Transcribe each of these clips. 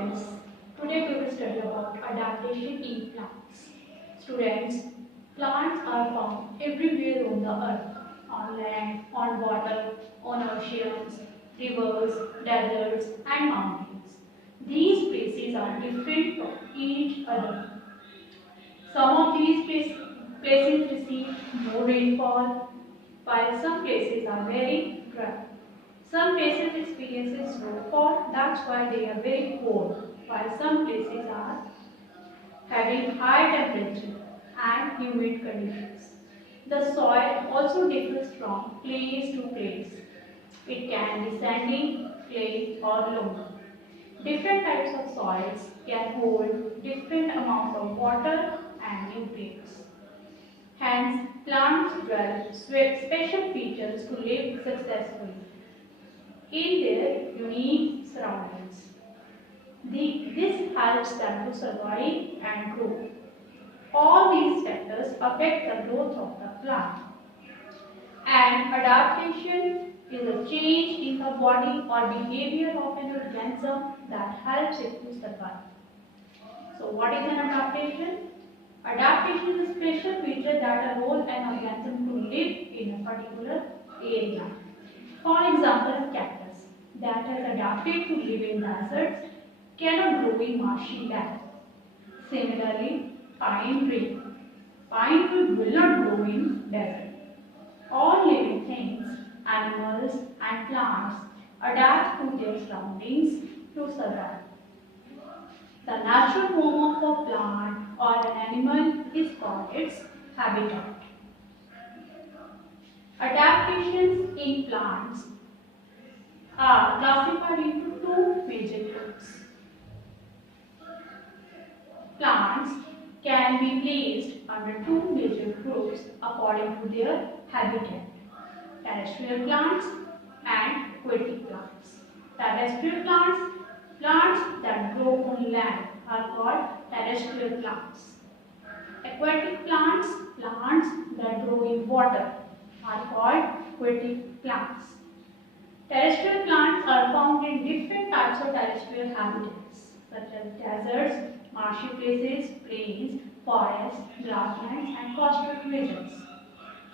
students, today we will study about adaptation in plants. Students, plants are found everywhere on the earth, on land, on water, on oceans, rivers, deserts and mountains. These places are different from each other. Some of these places receive more rainfall, while some places are very dry. Some places experience snowfall, that's why they are very cold, while some places are having high temperature and humid conditions. The soil also differs from place to place. It can be sandy, clay or loam. Different types of soils can hold different amount of water and nutrients. Hence, plants develop special features to live successfully in their unique surroundings. This helps them to survive and grow. All these factors affect the growth of the plant. And adaptation is a change in the body or behavior of an organism that helps it to survive. So what is an adaptation? Adaptation is a special feature that allows an organism to live in a particular area. For example, a cactus that has adapted to live in deserts cannot grow in marshy land. Similarly, pine tree. Pine tree will not grow in desert. All living things, animals and plants adapt to their surroundings to survive. The natural home of a plant or an animal is called its habitat. Adaptations in plants are classified into two major groups. Plants can be placed under two major groups according to their habitat: terrestrial plants and aquatic plants. Terrestrial plants, plants that grow on land, are called terrestrial plants. Aquatic plants, plants that grow in water, are called aquatic plants. Terrestrial plants are found in different types of terrestrial habitats, such as deserts, marshy places, plains, forests, grasslands and coastal regions.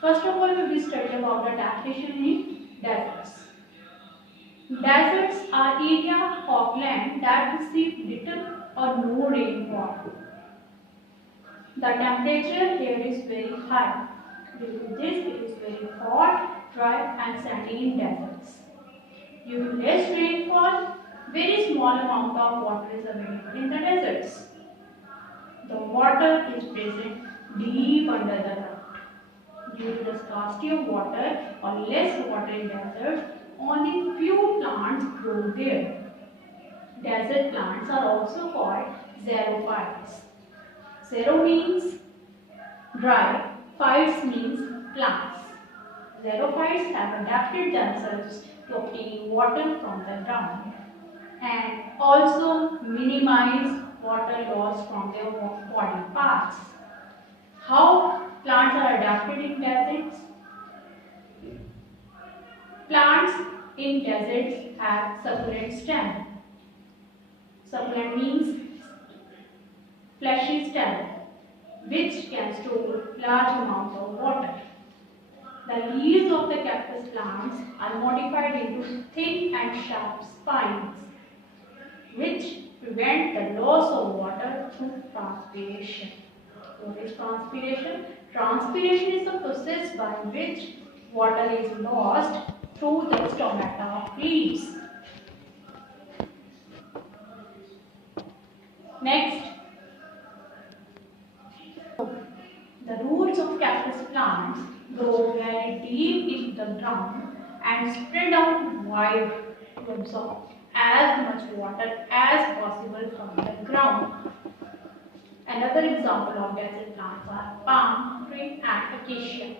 First of all, we will study about adaptation in deserts. Deserts are areas of land that receive little or no rainfall. The temperature here is very high. Due to this, it is very hot, dry and sandy in deserts. Due to less rainfall, very small amount of water is available in the deserts. The water is present deep under the ground. Due to the scarcity of water or less water in deserts, only few plants grow there. Desert plants are also called xerophytes. Xero means dry, phytes means plants. Xerophytes have adapted themselves to obtain water from the ground and also minimize water loss from their body parts. How plants are adapted in deserts? Plants in deserts have succulent stem. Succulent means fleshy stem, which can store large amount of water. The leaves of the cactus plants are modified into thin and sharp spines, which prevent the loss of water through transpiration. What is transpiration? Transpiration is the process by which water is lost through the stomata of leaves. Next, the roots of cactus plants grow very deep into the ground and spread out wide to absorb as much water as possible from the ground. Another example of desert plants are palm tree and acacia.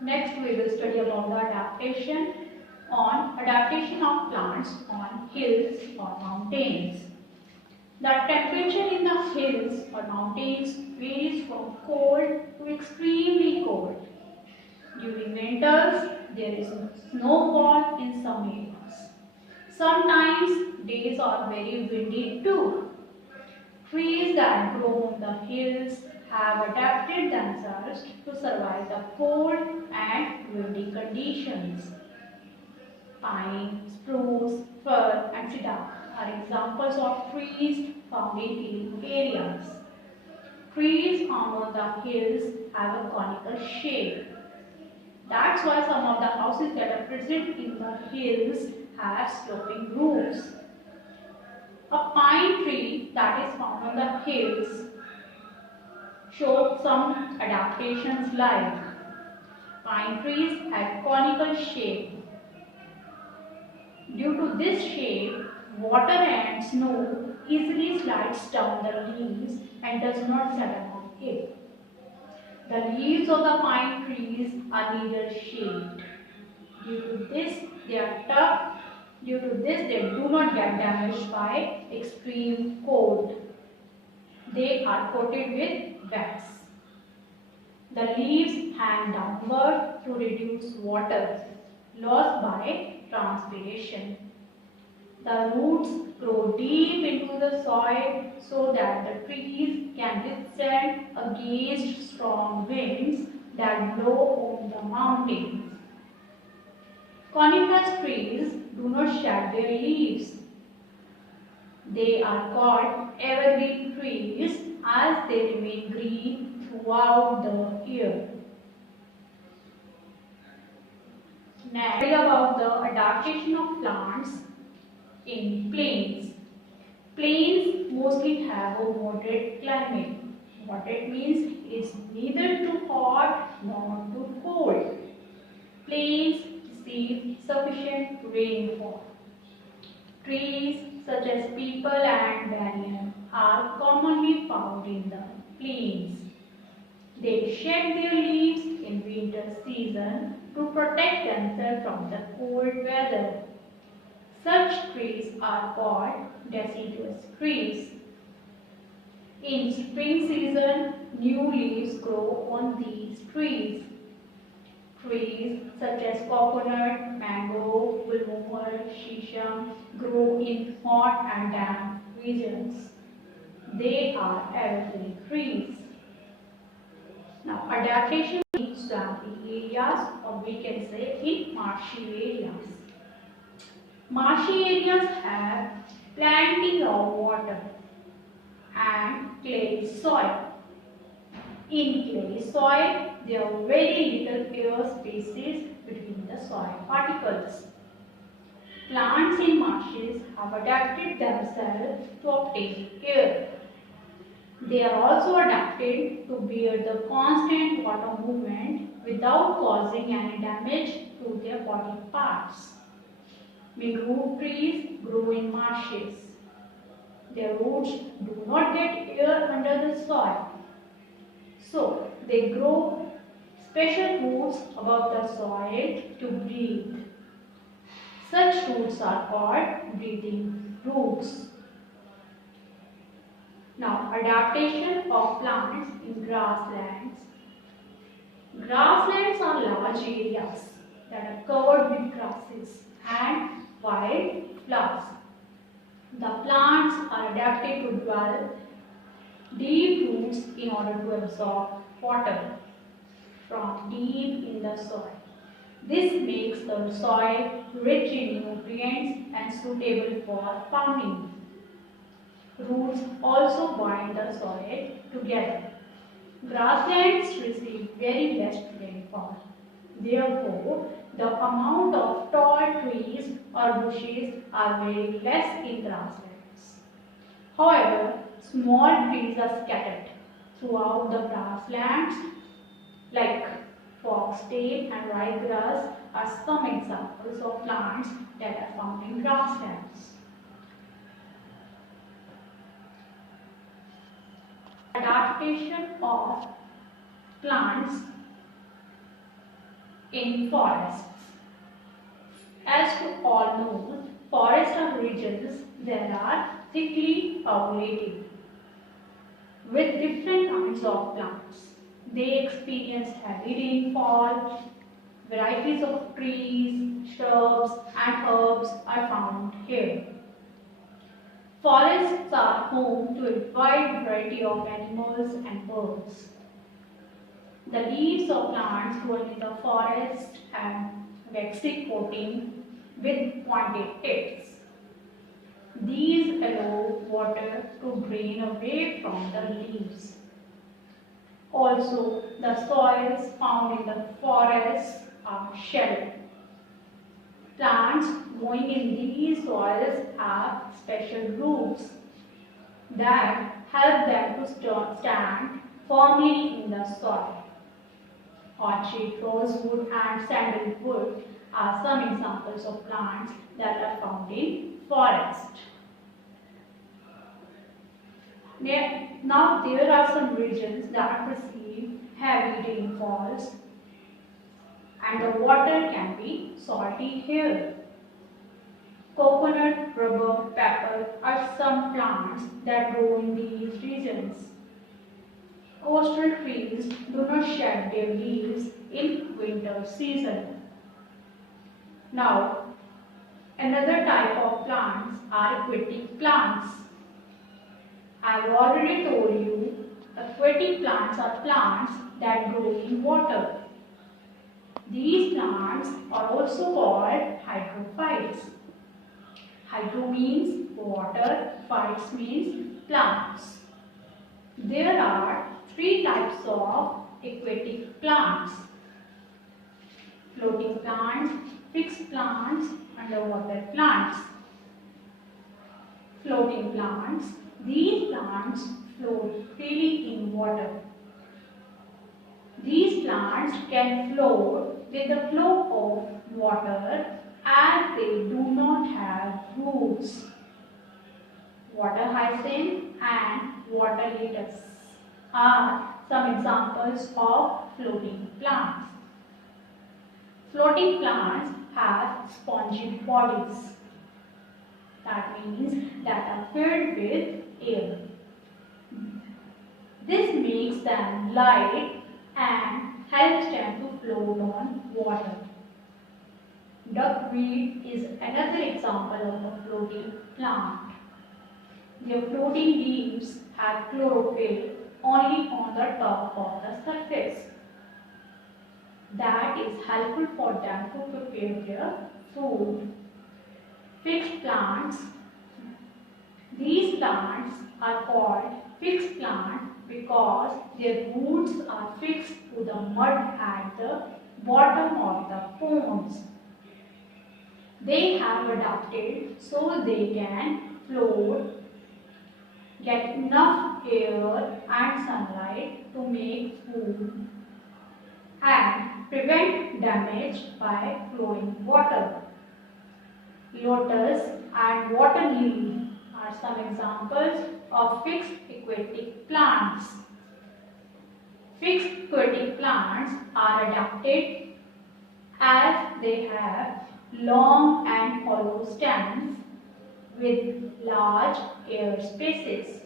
Next we will study about the adaptation of plants on hills or mountains. The temperature in the hills or mountains varies from cold to extremely cold. During winters, there is snowfall in some areas. Sometimes trees are very windy too. Trees that grow on the hills have adapted themselves to survive the cold and windy conditions. Pine, spruce, fir and cedar are examples of trees found in hill areas. Trees found on the hills have a conical shape. That's why some of the houses that are present in the hills have sloping roofs. A pine tree that is found on the hills show some adaptations like pine trees have conical shape. Due to this shape, water and snow easily slides down the leaves and does not settle on it. The leaves of the pine trees are needle shaped. Due to this, they are tough. Due to this, they do not get damaged by extreme cold. They are coated with wax. The leaves hang downward to reduce water loss by transpiration. The roots grow deep into the soil so that the trees can withstand against strong winds that blow on the mountains. Coniferous trees do not shed their leaves. They are called evergreen trees as they remain green throughout the year. Next, about the adaptation of plants in plains. Plains mostly have a moderate climate. Moderate means it's neither too hot nor too cold. Plains receive sufficient rainfall. Trees such as peepal and banyan are commonly found in the plains. They shed their leaves in winter season to protect themselves from the cold weather. Such trees are called deciduous trees. In spring season, new leaves grow on these trees. Trees such as coconut, mango, willow, shisham grow in hot and damp regions. They are evergreen trees. Now, adaptation in swampy areas, or we can say in marshy areas. Marshy areas have plenty of water and clay soil. In clay soil, there are very little air spaces between the soil particles. Plants in marshes have adapted themselves to obtain air. They are also adapted to bear the constant water movement without causing any damage to their body parts. Mangrove trees grow in marshes. Their roots do not get air under the soil. So, they grow special roots above the soil to breathe. Such roots are called breathing roots. Now, adaptation of plants in grasslands. Grasslands are large areas that are covered with grasses and wild flowers. The plants are adapted to dwell deep roots in order to absorb water from deep in the soil. This makes the soil rich in nutrients and suitable for farming. Roots also bind the soil together. Grasslands receive very less rainfall. Therefore, the amount of tall trees or bushes are very less in grasslands. However, small trees are scattered throughout the grasslands like foxtail and ryegrass are some examples of plants that are found in grasslands. Adaptation of plants in forests. As you all know, forests are regions that are thickly populated with different kinds of plants. They experience heavy rainfall. Varieties of trees, shrubs and herbs are found here. Forests are home to a wide variety of animals and birds. The leaves of plants grown in the forest have waxy coating with pointed tips. These allow water to drain away from the leaves. Also, the soils found in the forests are shallow. Plants growing in these soils have special roots that help them to stand firmly in the soil. Orchid, rosewood and sandalwood are some examples of plants that are found in forest. Now there are some regions that receive heavy rainfalls and the water can be salty here. Coconut, rubber, pepper are some plants that grow in these regions. Coastal trees do not shed their leaves in winter season. Now, another type of plants are aquatic plants. I have already told you, aquatic plants are plants that grow in water. These plants are also called hydrophytes. Hydro means water, phytes means plants. There are three types of aquatic plants: floating plants, fixed plants, underwater plants. Floating plants. These plants float freely in water. These plants can float with the flow of water as they do not have roots. Water hyacinth and water lettuce are some examples of floating plants. Floating plants have spongy bodies. That means that are filled with air. This makes them light and helps them to float on water. Duckweed is another example of a floating plant. Their floating leaves have chlorophyll only on the top of the surface. That is helpful for them to prepare their food. Fixed plants. These plants are called fixed plants because their roots are fixed to the mud at the bottom of the ponds. They have adapted so they can float, get enough air and sunlight to make food, and prevent damage by flowing water. Lotus and water lily are some examples of fixed aquatic plants. Fixed aquatic plants are adapted as they have long and hollow stems with large air spaces.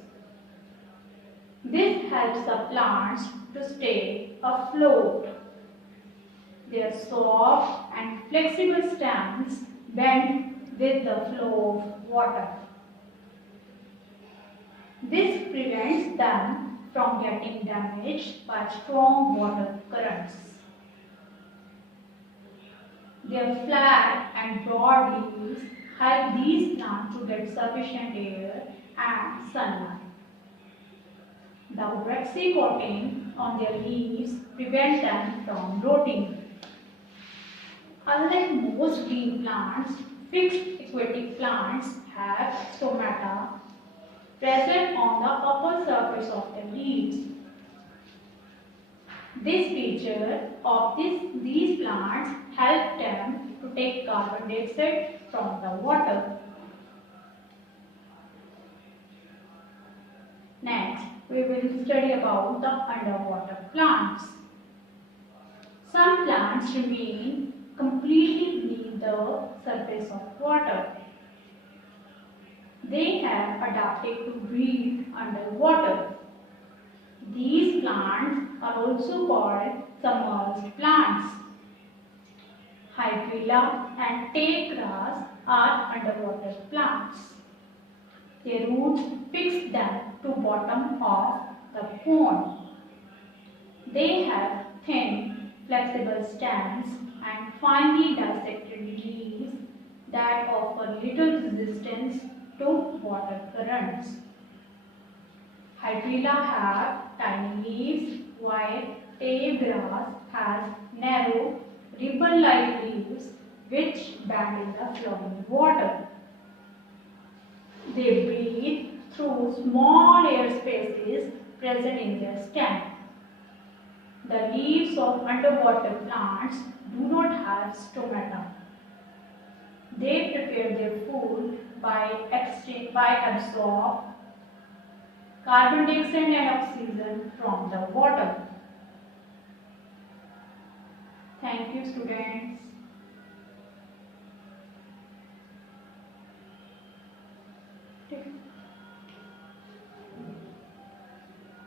This helps the plants to stay afloat. Their soft and flexible stems bend with the flow of water. This prevents them from getting damaged by strong water currents. Their flat and broad leaves help these plants to get sufficient air and sunlight. The waxy coating on their leaves prevents them from rotting. Unlike most green plants, fixed aquatic plants have stomata present on the upper surface of the leaves. This feature of these plants helps them to take carbon dioxide from the water. Next, we will study about the underwater plants. Some plants remain completely beneath the surface of water. They have adapted to breathe underwater. These plants are also called submerged plants. Hydrilla and tape grass are underwater plants. Their roots fix them to bottom of the pond. They have thin, flexible stems and finely dissected leaves that offer little resistance to water currents. Hydrilla have tiny leaves, while tame grass has narrow, ribbon-like leaves which bend in the flowing water. They breathe through small air spaces present in their stem. The leaves of underwater plants do not have stomata. They prepare their food by absorb carbon dioxide and oxygen from the water. Thank you, students.